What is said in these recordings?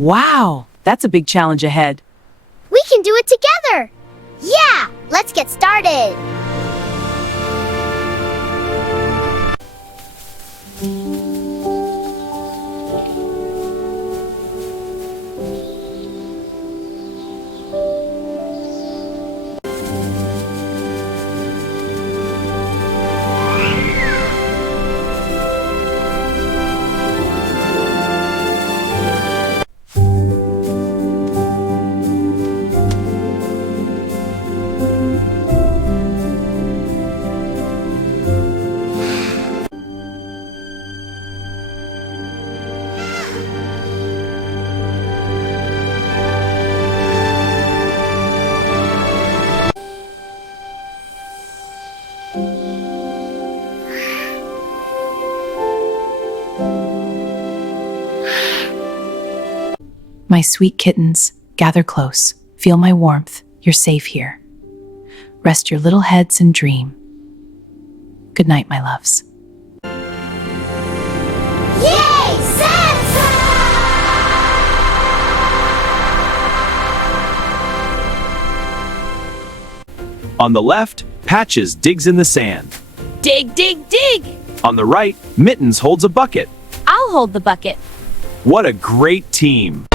Wow, that's a big challenge ahead. We can do it together! Yeah! Let's get started! My sweet kittens, gather close. Feel my warmth. You're safe here. Rest your little heads and dream. Good night, my loves. Yay! Santa! On the left, Patches digs in the sand. Dig, dig, dig! On the right, Mittens holds a bucket. I'll hold the bucket. What a great team!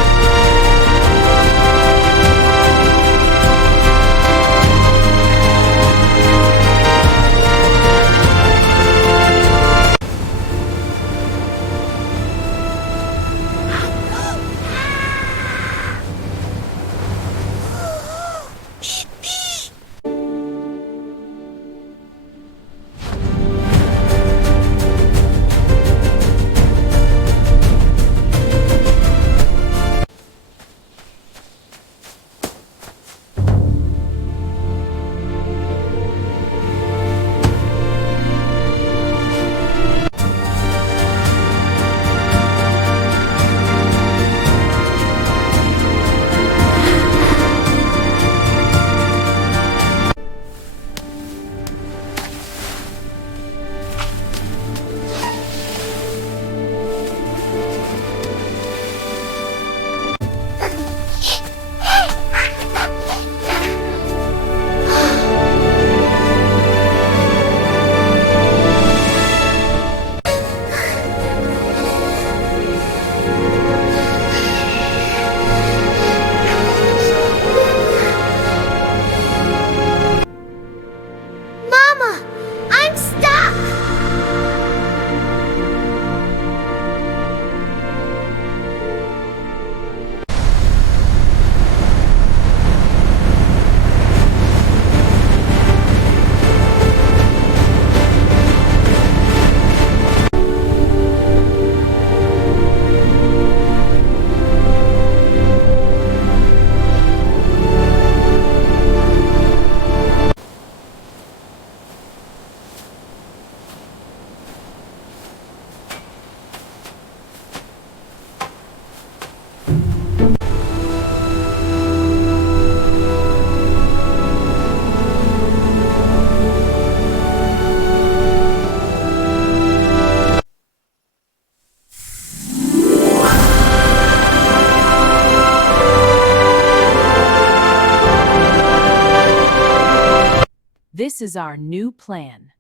This is our new plan.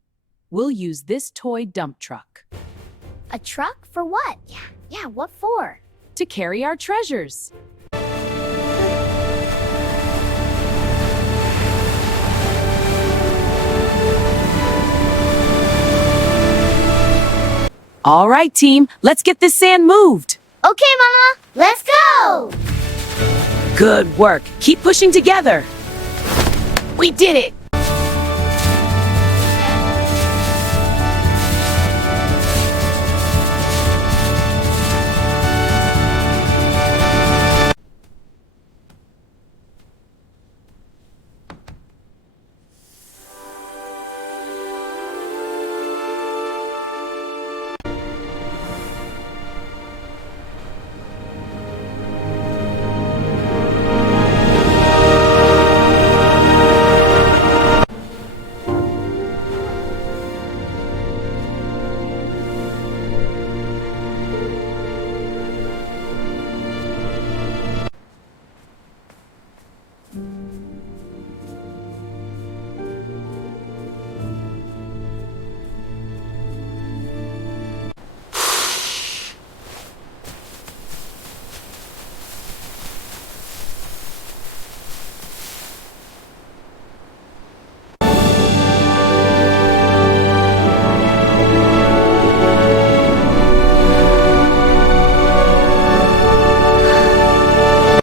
We'll use this toy dump truck A truck? For what? Yeah, what for? to carry our treasures. All right, team, let's get this sand moved. Okay, Mama, let's go! Good work. Keep pushing together. We did it.